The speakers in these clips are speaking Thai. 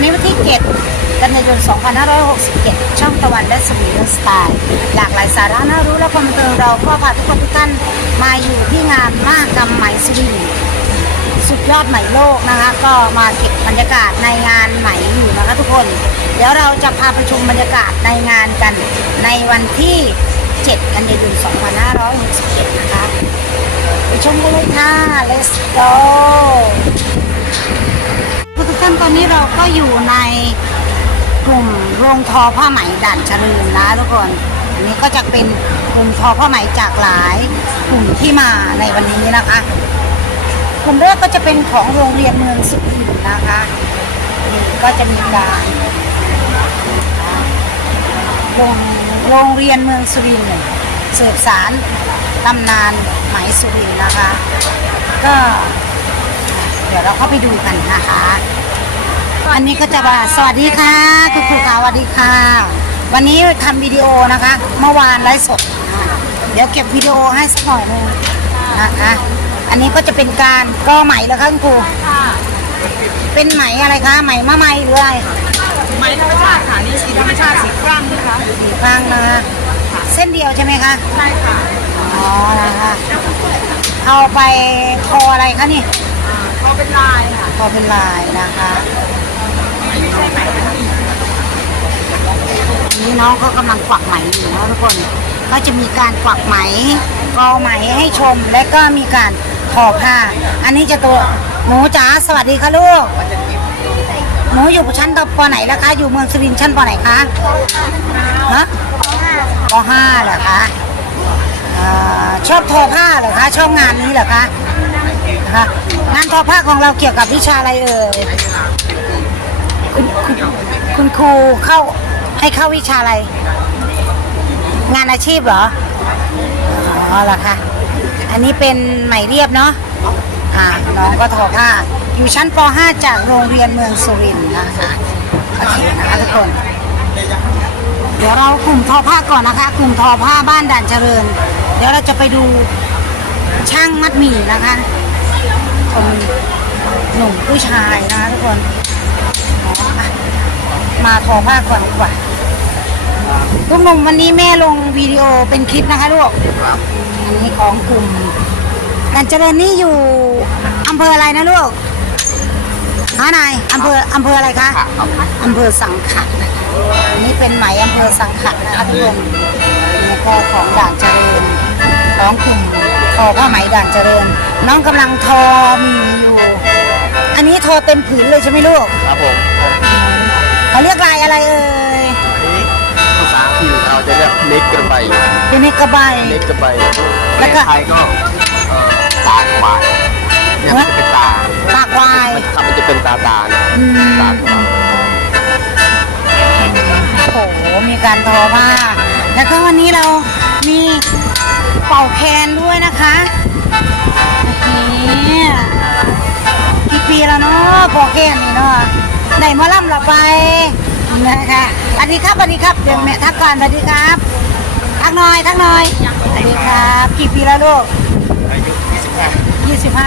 วันนี้วันที่ 7 กันยายน 2567 ช่องตะวันและสวีเดนสไตล์หลากหลายสาระน่ารู้และความบันเทิงเราก็พาทุกคนทุกท่านมาอยู่ที่งานมหกรรมไหมสุรินสุดยอดไหมโลกนะคะ ก็มาเก็บบรรยากาศในงานไหมอยู่นะคะทุกคน เดี๋ยวเราจะพาไปชมบรรยากาศในงานกันในวันที่ 7 กันยายน 2567 นะคะไปชมกันเลยค่ะ let's go ท่านตอนนี้เราก็อยู่ในกลุ่มโรงทอผ้าไหมด่านเจริญนะทุกคนอันนี้ก็จะเป็นกลุ่มทอผ้าไหมจากหลายกลุ่มที่มาในวันนี้นะคะกลุ่มแรกก็จะเป็นของโรงเรียนเมืองสุรินทร์นะคะนี่ก็จะมีการโรงโรงเรียนเมืองสุรินทร์เสืบสารตำนานไหมสุรินทร์นะคะ ก็เดี๋ยวเราเข้าไปดูกันนะคะ อันนี้ก็จะว่าสวัสดีค่ะคุณครูค่ะสวัสดีค่ะ วันนี้ทำวิดีโอนะคะ เมื่อวานไลฟ์สดอ่าเดี๋ยวเก็บวิดีโอให้สักหน่อยหนึงนะคะอันนี้ก็จะเป็นการก็ไหมแล้วค่ะคุณครูเป็นไหมอะไรคะไหมมะไหมหรืออะไรไม้ธรรมชาติค่ะนี่สีธรรมชาติสีครั่งนะคะสีข้างนะคะเส้นเดียวใช่ไหมคะใช่ค่ะอ๋อนะคะเอาไปทออะไรคะนี่เขาเป็นลายค่ะทอเป็นลายนะคะ นหมี่นี่น้องเขากำลังกวักไหมอยู่นะทุกคน ก็จะมีการกวักไหมกอไหมให้ชม และก็มีการทอผ้า อันนี้จะตัวหนูจ๋าสวัสดีค่ะลูกหนูอยู่ชั้นปอไหนแล้วคะ อยู่เมืองสุรินทร์ชั้นปอไหนคะฮะปห้าเหรอคะอชอบทอผ้าเหรอคะ ชอบงานนี้เหรอคะนะคะงานทอผ้าของเราเกี่ยวกับวิชาอะไรเอ่ย คุณคุณคุณครูเข้าให้เข้าวิชาอะไร งานอาชีพเหรอ อ๋อเหรอคะ อันนี้เป็นไหมเรียบเนาะอ่าน้องก็ทอผ้า อยู่ชั้นป .5 จากโรงเรียนเมืองสุรินทร์นะคะโอเคนะคะทุกคน เดี๋ยวเรากลุ่มทอผ้าก่อนนะคะ กลุ่มทอผ้าบ้านด่านเจริญ เดี๋ยวเราจะไปดูช่างมัดหมี่นะคะคนหนุ่มผู้ชายนะคะทุกคน มาทอผ้าก่อนดีกว่าลูกหนุ่มวันนี้แม่ลงวิดีโอเป็นคลิปนะคะลูกอันนี้ของกลุ่มด่านเจริญนี่อยู่อำเภออะไรนะลูกฮะนายอำเภออำเภออะไรคะอำเภอสังขะนะคะอันนี้เป็นไหมอำเภอสังขะนะคะทุกคนนี่ก็ของด่านเจริญของกลุ่มทอผ้าไหมด่านเจริญ น้องกำลังทอมีอยู่ อันนี้ทอเต็มผืนเลยใช่ไหมลูกครับผม เขาเรียกลายอะไรเอ่ยอันนี้ภาษาถิ่นเราจะเรียกเล็กกระใบเป็นเมกะใบเล็กกระใบแล้วก็ในไทยก็เอ่อตาขวายเนี่ยมันจะเป็นตาปากวาย มันครับมันจะเป็นตาตาเนี่ยอืม ตาขวายโอ้โหมีการทอผ้า แล้วก็วันนี้เรามีเป่าแคนด้วยนะคะนี่กี่ปีแล้วเนาะเป่าแคนนี่เนาะ ไหนหมาล่ำเราไปนะคะสวัสดีครับสวัสดีครับเดี๋ยวแม่ทักก่อนสวัสดีครับทักหน่อยทักหน่อยสวัสดีครับกี่ปีแล้วลูกอายุ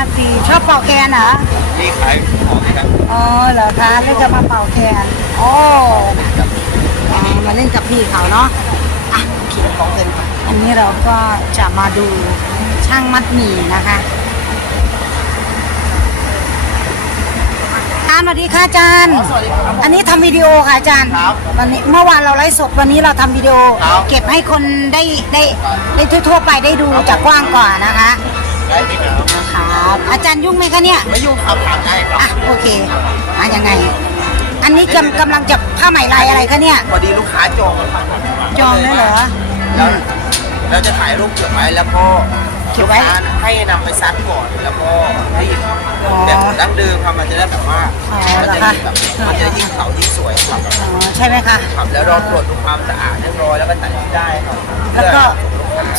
25 25 ปีชอบเป่าแคนเหรอนี่ขายของนะครับอ๋อเหรอคะแล้วจะมาเป่าแคนโอ้อ่ามาเล่นกับพี่เขาเนาะอะโอเคของเส้นครับอันนี้เราก็จะมาดูช่างมัดหมี่นะคะาจารย์สวัสดีค่ะอาจารย์สวัสดีครับอันนี้ทำวิดีโอค่ะอาจารย์ครับวันนี้เมื่อวานเราไลฟ์สดวันนี้เราทำวิดีโอครับเก็บให้คนได้ได้ได้ทั่วๆไปได้ดูจากกว้างกว่านะคะได้ไหมครับครับอาจารย์ยุ่งไหมคะเนี่ยไม่ยุ่งครับทำได้ครับอะโอเคอะยังไง อันนี้กำกำลังจะผ้าไหมลายอะไรคะเนี่ยพอดีลูกค้าจองครับจองแล้วเหรอแล้วเราจะถ่ายรูปเก็บไว้แล้วก็ เก็ลูบกไว้ค้าให้นำไปซัดก่อนแล้วก็รีดอ๋อแบบดั้งเดิมครับมันจะได้แบบว่าอ๋อมันเหรอจะคะ ยิ่งแบบมันจะยิ่งเผายิ่งสวยครับอ๋อใช่ไหมคะครับแล้วเราตรวจดูความสะอาดเรียบร้อยแล้วก็ตัดที่ได้ครับแล้วก็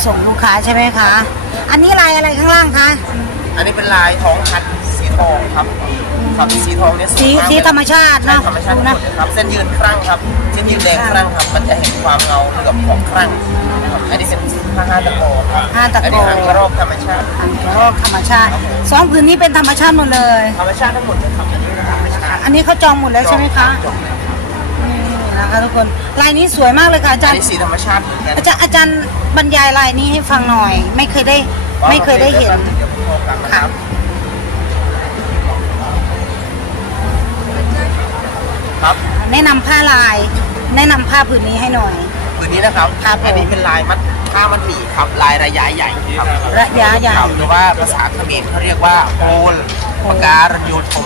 ส่งลูกค้าใช่ไหมคะ อันนี้ลายอะไรข้างล่างคะ อันนี้เป็นลายท้องคัดสีทองครับ ครับสีทองเนี่ยสีวยมากสีธรรมชาติใช่เนาะธรรมชาติดูหมนะดเลยครับเส้นยืนครั่งครับเส้นยืนแดงครั่งครับ มันจะเห็นความเงาเหลือบของครั่งครับอันนี้เป็นผ้าห้าตะโกครับห้าตะโก อันนี้หางกระรอกธรรมชาติ อันกระรอกธรรมชาติสองผืนนี้เป็นธรรมชาติหมดเลย ธรรมชาติทั้งหมดเลยครับอันนี้ธรรมชาติอันนี้เขาจองหมดแล้วใช่ไหมคะจองแล้วนี่นะคะทุกคนลายนี้สวยมากเลยค่ะอาจาอัรนย์นี้สีธรรมชาติเหมือนกันอาจารย์อาจารย์บรรยายลายนี้ให้ฟังหน่อย ไม่เคยได้ไม่เคยได้เห็นเดี๋ยวผมโทรกลับนะครับ ครับ แนะนำผ้าลาย แนะนำผ้าผืนนี้ให้หน่อยผืนนี้นะครับครับผม อันนี้เป็นลายมัดผ้ามัดหมี่ครับลายระยะใหญ่ครับระยะใหญ่ครับหรือว่าภาษาเขมรเขาเรียกว่าโอนปากการันยูทม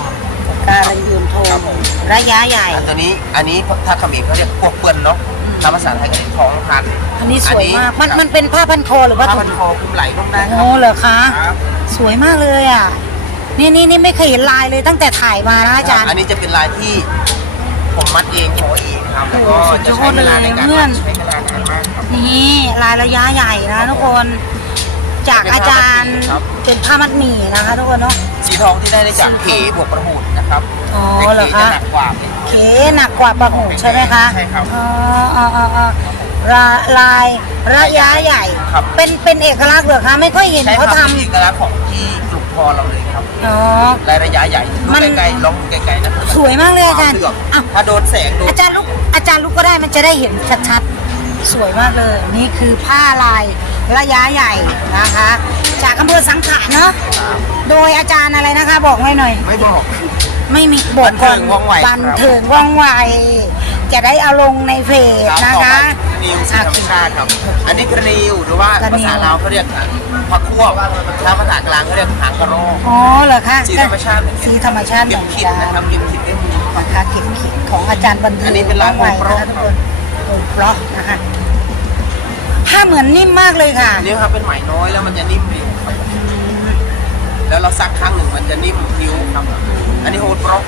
การันยูนโทครับผม ระยะใหญ่ อันตัวนี้อันนี้ถ้าเขมรเขาเรียกพวกเปื้อนเนาะถ้าภาษาไทยก็เรียกท้องพันอันนี้สวยมากมันมันเป็นผ้าพันคอหรือผ้าว่าพันคอคลุมไหล่ลงได้ครัโอ้เหรอคะ ครับ สวยมากเลยอะ นี่นี่นี่ไม่เคยเห็นลายเลยตั้งแต่ถ่ายมานะอาจารย์ อันนี้จะเป็นลายที่ ผมมัดเองโทเองครับแล้วก็โอ้สุดจะยอใช้ดเวลาในการเลยเพื่อนใช้เวลานานมากครับ นี่ลายระยะใหญ่นะทุกคน จากอาจารย์ครับ เป็นผ้ามัดหมี่นะคะทุกคนเนาะ สีทองที่ได้ได้จากเขบวกประหูดนะครับอ๋อแต่เหรอเขคะ จะหนักกว่าเป็นเคหนักกว่าปลาหูใช่ไหมคะใช่ครับอ๋ออ๋ออ๋ออ๋อลาลายระยะใหญ่ ครับ เป็นเป็นเอกลักษณ์เหรอคะ ไม่ค่อยเห็นใช่คเขารับทเป็นเอกลักษณ์ของที่กลุ่มพ อเราเลยครับำอ๋อ รายระยะใหญ่ดูมัน ไกลๆลองดูไกลๆนะสวยมากเลยอาจารย์ควมเหลืองอะ ถ้าโดนแสงโดนอาจารย์ลุกอาจารย์ลุกก็ได้มันจะได้เห็นชัดๆ สวยมากเลย นี่คือผ้าลายระยะใหญ่นะคะ จากอำเภอสังขะเนาะโดยอาจารย์อะไรนะคะ บอกไว้หน่อย ไม่บอก ไม่มีบอกก่อนบันเทิงว่องไว บันเทิงว่องไวจะได้เอาลงในเพจครับนะต่อคะมานิวสีธรรมชาติครับ อันนี้กระนิวหรือว่ากระนิว ภาษาลาวเขาเรียกผักควบถ้าภาษากลางเขาเรียกหางกระโรกอ๋อเหรอคะสีธรรมชาติสีธรรมชาติเหเก็มืบอนขิดกันนะครับเก็บขิดได้มีนะคะเก็บขีดของอาจารย์บันเทิงอันนี้เป็นลายว่องไวโอโปร นะคะทุกคนโอโปรนะคะผ้าเหมือนนิ่มมากเลยค่ะ อันนี้ครับเป็นไหมน้อยแล้วมันจะนิ่มเร็วครับแล้วเราซักครั้งหนึ่งมันจะนิ่มนิ้วครับ อันนี้โฮลบล็อก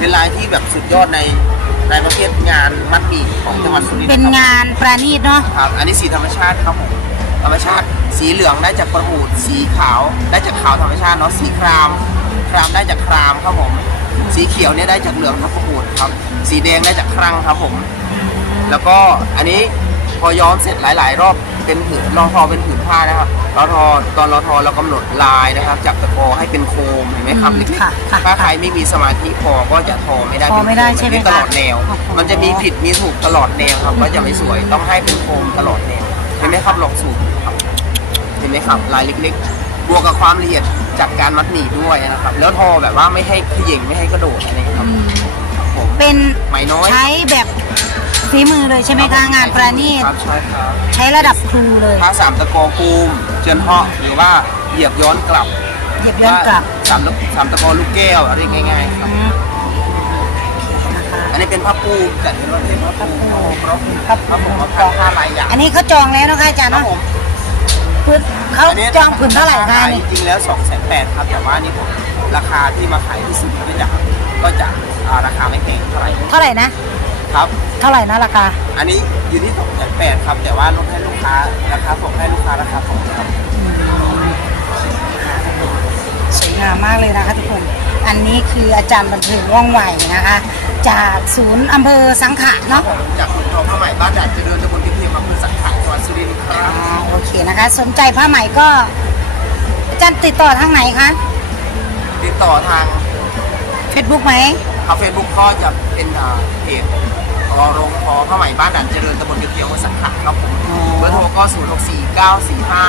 เป็นลายที่แบบสุดยอดในในประเภทงานมัดหมี่ของจังหวัดสุรินทร์เป็นครับงานประณีตเนาะครับ อันนี้สีธรรมชาติครับผมธรรมชาติ สีเหลืองได้จากประหูดสีขาวได้จากขาวธรรมชาติเนาะสีคราม ครามได้จากครามครับผม สีเขียวเนี่ยได้จากเหลืองทับประหูดครับ สีแดงได้จากครั่งครับผม แล้วก็อันนี้ พอย้อมเสร็จหลาย ๆ รอบเป็นผืนรอทอเป็นผืนผ้านะครับรอทอตอนรอทอเรากำหนดลายนะครับ จากตะกอให้เป็นโคมเห็นไหมครับอืมเล็กค่ะค่ะๆถ้าใครไม่มีสมาธิพอก็จะทอไม่ได้ทอไม่ได้เป็นโคใช่ไหมแบบนี้ตลอดแนวคะโอ้โหมันจะมีผิดมีถูกตลอดแนวครับก็จะไม่สวยต้องให้เป็นโคมตลอดแนวเห็นไหมครับลองสูตรครับเห็นไหมครับลายเล็กๆบวกกับความละเอียดจากการมัดหมี่ด้วยนะครับ แล้วทอแบบว่าไม่ให้เขย่งไม่ให้กระโดดอะไรอย่างเงี้ยครับครับผมเป็นไหมน้อยใช้แบบ ฝีมือเลยใช่ไหมคะงานประณีตครับใช่ครับใช้ระดับครูเลยถ้าสามตะกอกูมเจือนเหาะหรือว่าเหยียบย้อนกลับเหยียบย้อนกลับสามตะสามตะกอลูกแก้วอะไรง่ายๆครับ อืมนะคะอันนี้เป็นผ้าปูจัดเป็นประเภทผ้าปูเพราะครับผ้าผมว่าผ้าผ้าลายอย่างอันนี้เขาจองแล้วนะคะอาจารย์ครัเนาะบผมพื้นเขานนี้จองผืนเท่าไหร่คะขายนี่จริงๆแล้ว2องแสนแปดครับ แต่ว่านี่ผมราคาที่มาขายที่สุดก็จะก็จะอ่าราคาไม่แพงเท่าไหร่เท่าไหร่นะ ครับ เท่าไหร่นะราคา อันนี้อยู่ที่2องแสนแปดครับ แต่ว่าลดให้ลูกค้าราคาส่งให้ลูกค้าราคาส่งครับสวยงามมากเลยนะคะทุกคน อันนี้คืออาจารย์บันเทิงว่องไวนะคะ จากศูนย์อำเภอสังขะเนาะ ผมจากคุณทองผ้าไหมบ้านด่านเจริญตำบลพิเพียงอำเภอสังขะจังหวัดสุรินทร์ครับ อ่าโอเคนะคะ สนใจผ้าไหมก็อาจารย์ติดต่อทางไหนคะ ติดต่อทาง Facebook ไหม คาเฟ่บุ๊กก็จะเป็นอ่าเพจ รอโรงพอผ้าไหมบ้านด่านเจริญตำบลพิเพียงอำเภอสังขะครับผมอ๋อเบอร์โทรก็0 6 4 9 4 5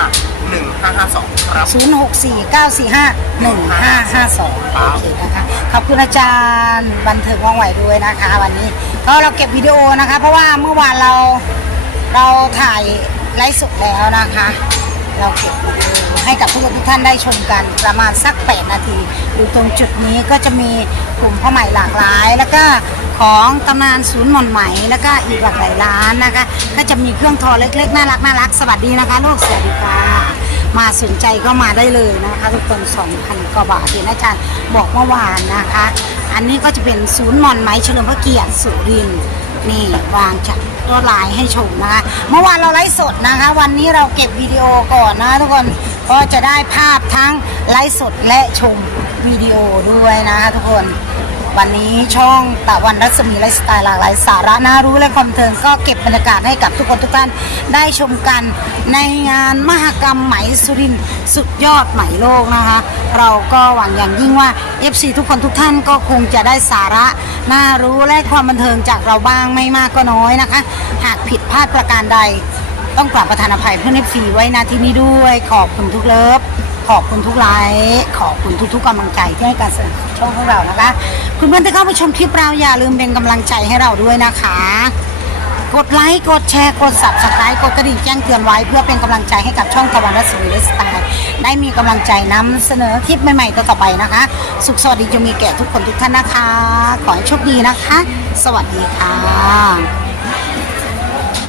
1 5 5 2 ครับ 0 6 4 9 4 5 1 5 5 2ครับโอเคนะคะขอบคุณอาจารย์บันเทิงว่องไวด้วยนะคะ วันนี้ก็เราเก็บวิดีโอนะคะ เพราะว่าเมื่อวานเราเราถ่ายไลฟ์สดแล้วนะคะ เราเก็บวิดีโอให้กับทุกท่านได้ชมกันประมาณสัก 8 นาที อยู่ตรงจุดนี้ก็จะมีกลุ่มผ้าไหมหลากหลาย แล้วก็ ของตำนานศูนย์หม่อนไหมแล้วก็อีกหลากหลายร้านนะคะ ก็จะมีเครื่องทอเล็กๆน่ารักน่ารักสวัสดีนะคะลูกสวัสดีค่ะมาสนใจก็มาได้เลยนะคะ ทุกคน 2,000กว่าบาทเห็นอาจารย์บอกเมื่อวานนะคะ อันนี้ก็จะเป็นศูนย์หม่อนไหมเฉลิมพระเกียรติสุรินทร์นี่วางจัดตัวลายให้ชมนะคะ เมื่อวานเราไลฟ์สดนะคะ วันนี้เราเก็บวิดีโอก่อนนะทุกคนก็จะได้ภาพทั้งไลฟ์สดและชมวิดีโอด้วยนะคะทุกคน วันนี้ช่องตะวันรัศมีไลฟ์สไตล์หลากหลายสาระน่ารู้และความบันเทิงก็เก็บบรรยากาศให้กับทุกคนทุกท่านได้ชมกันในงานมหกรรมไหมสุรินสุดยอดไหมโลกนะคะ เราก็หวังอย่างยิ่งว่า FC ทุกคนทุกท่านก็คงจะได้สาระน่ารู้และความบันเทิงจากเราบ้างไม่มากก็น้อยนะคะ หากผิดพลาดประการใด ต้องกราบประธานอภัยเพื่อน FC ไว้นาที่นี้ด้วยขอบคุณทุกเลิฟ ขอบคุณทุกไลค์ขอบคุณทุกๆกำลังใจที่ให้การสนับสนุนช่องของเรานะคะคุณเพื่อนที่เข้ามาชมคลิปเราอย่าลืมเป็นกำลังใจให้เราด้วยนะคะ กดไลค์กดแชร์กด subscribe กดกระดิ่งแจ้งเตือนไว้ เพื่อเป็นกำลังใจให้กับช่องตะวันรัศมีเลสไตล์ได้มีกำลังใจนำเสนอคลิปใหม่ๆต่อไปนะคะ สุขสวัสดีจะมีแก่ทุกคนทุกท่านนะคะ ขอให้โชคดีนะคะ สวัสดีค่ะ